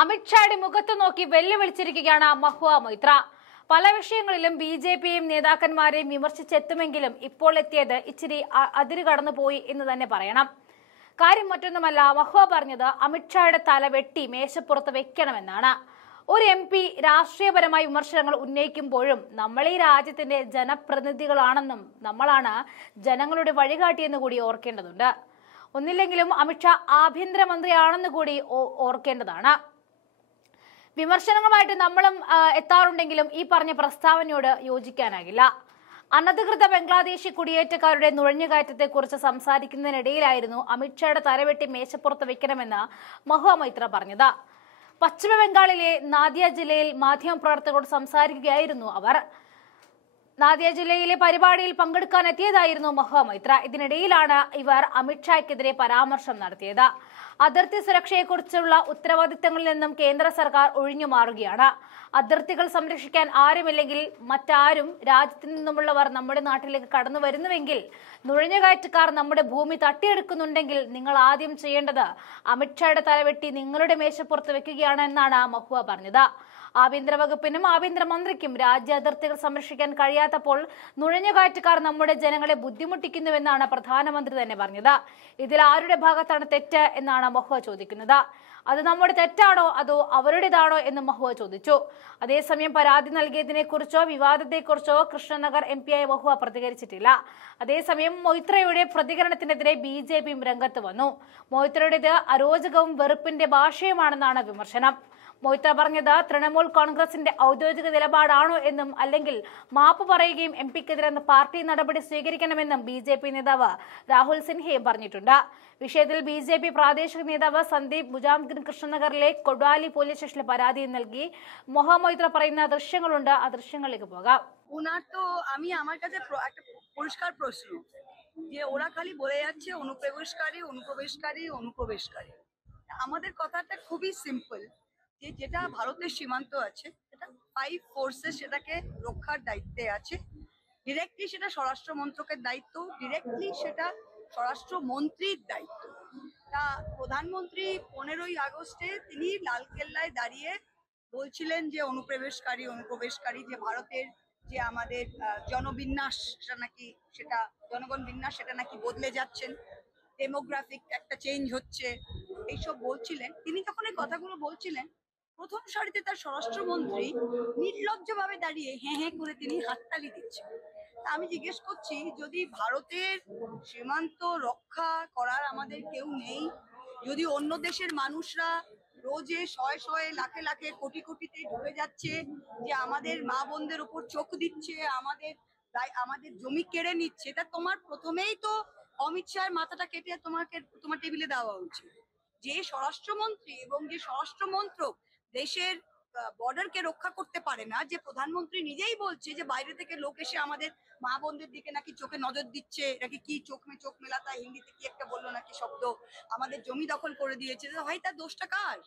അമിത്ഷായുടെ മുഖത്ത് നോക്കി വെല്ലുവിളിച്ചിരിക്കുകയാണ് മഹുവ മൊയ്ത്ര. പല വിഷയങ്ങളിലും ബി.ജെ.പിയെയും നേതാക്കന്മാരെയും വിമർശിച്ചെത്തുമെങ്കിലും ഇപ്പോൾ എത്തിയത് ഇച്ചിരി അതിര് കടന്നുപോയി എന്ന് തന്നെ പറയണം. കാര്യം മറ്റൊന്നുമല്ല, മഹുവ പറഞ്ഞത് അമിത്ഷായുടെ തല വെട്ടി മേശപ്പുറത്ത് വെക്കണമെന്നാണ്. ഒരു MP രാഷ്ട്രീയപരമായ വിമർശനങ്ങൾ ഉന്നയിക്കുമ്പോഴും നമ്മൾ ഈ രാജ്യത്തിന്റെ ജനപ്രതിനിധികളാണെന്നും നമ്മളാണ് ജനങ്ങളുടെ വഴികാട്ടിയെന്ന് കൂടി ഓർക്കേണ്ടതുണ്ട്. ഒന്നില്ലെങ്കിലും അമിത്ഷാ ആഭ്യന്തരമന്ത്രിയാണെന്ന് കൂടി ഓർക്കേണ്ടതാണ്. വിമർശനങ്ങളുമായിട്ട് നമ്മളും എത്താറുണ്ടെങ്കിലും ഈ പറഞ്ഞ പ്രസ്താവനയോട് യോജിക്കാനാകില്ല. അനധികൃത ബംഗ്ലാദേശി കുടിയേറ്റക്കാരുടെ നുഴഞ്ഞുകയറ്റത്തെക്കുറിച്ച് സംസാരിക്കുന്നതിനിടയിലായിരുന്നു അമിത്ഷായുടെ തലവെട്ടി മേശപ്പുറത്ത് വെക്കണമെന്ന് മഹുവ മൊയ്ത്ര പറഞ്ഞത്. പശ്ചിമ ബംഗാളിലെ നാദിയ ജില്ലയിൽ മാധ്യമപ്രവർത്തകരോട് സംസാരിക്കുകയായിരുന്നു അവർ. നാദിയ ജില്ലയിലെ പരിപാടിയിൽ പങ്കെടുക്കാൻ എത്തിയതായിരുന്നു മഹുവ മൊയ്ത്ര. ഇതിനിടയിലാണ് ഇവർ അമിത്ഷായ്ക്കെതിരെ പരാമർശം നടത്തിയത്. അതിർത്തി സുരക്ഷയെക്കുറിച്ചുള്ള ഉത്തരവാദിത്തങ്ങളിൽ നിന്നും കേന്ദ്ര സർക്കാർ ഒഴിഞ്ഞു മാറുകയാണ്. അതിർത്തികൾ സംരക്ഷിക്കാൻ ആരുമില്ലെങ്കിൽ മറ്റാരും രാജ്യത്തു നിന്നുമുള്ളവർ നമ്മുടെ നാട്ടിലേക്ക് കടന്നു വരുന്നുവെങ്കിൽ, നുഴഞ്ഞുകയറ്റക്കാർ നമ്മുടെ ഭൂമി തട്ടിയെടുക്കുന്നുണ്ടെങ്കിൽ നിങ്ങൾ ആദ്യം ചെയ്യേണ്ടത് അമിത്ഷായുടെ തലവെട്ടി നിങ്ങളുടെ മേശപ്പുറത്ത് വെക്കുകയാണ് എന്നാണ് മഹുവ പറഞ്ഞത്. ആഭ്യന്തര വകുപ്പിനും ആഭ്യന്തരമന്ത്രിക്കും രാജ്യ അതിർത്തികൾ സംരക്ഷിക്കാൻ കഴിയാത്തപ്പോൾ നുഴഞ്ഞുകയറ്റക്കാർ നമ്മുടെ ജനങ്ങളെ ബുദ്ധിമുട്ടിക്കുന്നുവെന്നാണ് പ്രധാനമന്ത്രി തന്നെ പറഞ്ഞത്. ഇതിൽ ആരുടെ ഭാഗത്താണ് തെറ്റ് എന്നാണ് മഹുവ ചോദിക്കുന്നത്. അത് നമ്മുടെ തെറ്റാണോ അതോ അവരുടേതാണോ എന്ന് മഹുവ ചോദിച്ചു. അതേസമയം പരാതി നൽകിയതിനെക്കുറിച്ചോ വിവാദത്തെക്കുറിച്ചോ കൃഷ്ണനഗർ MP ആയ മഹുവ പ്രതികരിച്ചിട്ടില്ല. അതേസമയം മൊയ്ത്രയുടെ പ്രതികരണത്തിനെതിരെ BJPയും രംഗത്ത് വന്നു. മൊയ്ത്രയുടേത് അരോചകവും വെറുപ്പിന്റെ ഭാഷയുമാണെന്നാണ് വിമർശനം. മൊയ്ത്ര പറഞ്ഞത് തൃണമൂൽ കോൺഗ്രസിന്റെ ഔദ്യോഗിക നിലപാടാണോ എന്നും അല്ലെങ്കിൽ മാപ്പ് പറയുകയും MP-ക്കെതിരെ പാർട്ടി നടപടി സ്വീകരിക്കണമെന്നും BJP നേതാവ് രാഹുൽ സിൻഹയും പറഞ്ഞിട്ടുണ്ട്. വിഷയത്തിൽ BJP പ്രാദേശിക നേതാവ് സന്ദീപ് മുജാമിദ്ദീൻ കൃഷ്ണനഗറിലെ കൊഡ്വാലി പോലീസ് സ്റ്റേഷനിൽ പരാതി നൽകി. മഹുവ മൊയ്ത്ര പറയുന്ന ദൃശ്യങ്ങളുണ്ട്, ആ ദൃശ്യങ്ങളിലേക്ക് പോകാം. ওনার তো আমি আমার কাছে একটা পরিষ্কার প্রশ্ন যে ওরা খালি বলে যাচ্ছে অনুপ্রবেশকারী। আমাদের কথাটা খুবই সিম্পল, যে যেটা ভারতের সীমান্ত আছে সেটা 5 ফোর্সেস সেটাকে রক্ষার দায়িত্বে আছে। ডিরেক্টলি সেটা স্বরাষ্ট্র মন্ত্রকের দায়িত্ব, ডিরেক্টলি সেটা স্বরাষ্ট্রমন্ত্রীর দায়িত্ব। তা প্রধানমন্ত্রী 15ই আগস্টে তিনি লালকেল্লায় দাঁড়িয়ে বলছিলেন যে অনুপ্রবেশকারী যে ভারতের যে আমাদের জনবিন্যাস সেটা জনগণ বিন্যাস সেটা নাকি বদলে যাচ্ছেন, ডেমোগ্রাফিক একটা চেঞ্জ হচ্ছে, এইসব বলছিলেন। তিনি যখন এই কথাগুলো বলছিলেন, প্রথম সারিতে তার স্বরাষ্ট্রমন্ত্রী নির্লজ্জভাবে দাঁড়িয়ে হ্যাঁ হ্যাঁ করে তিনি হাততালি দিচ্ছেন। আমি জিজ্ঞেস করছি, যদি ভারতের সীমান্ত রক্ষা করার আমাদের কেউ নেই, যদি অন্য দেশের মানুষরা রোজে শয়ে লাখে লাখে কোটিতে ঢুকে যাচ্ছে, যে আমাদের মা বোনদের উপর চোখ দিচ্ছে, আমাদের জমি কেড়ে নিচ্ছে, তা তোমার প্রথমেই তো অমিত শাহের মাথাটা কেটে তোমার টেবিলে দেওয়া উচিত। যে স্বরাষ্ট্রমন্ত্রী এবং যে স্বরাষ্ট্র মন্ত্রক দেশের বর্ডারকে রক্ষা করতে পারে না, যে প্রধানমন্ত্রী নিজেই বলছে যে বাইরে থেকে লোক এসে আমাদের মা বোনদের দিকে নাকি চোখে নজর দিচ্ছে, নাকি কি চোখ মেলাতা হিন্দিতে কি একটা বললো নাকি শব্দ, আমাদের জমি দখল করে দিয়েছে, ভাই তার দোষটা কার?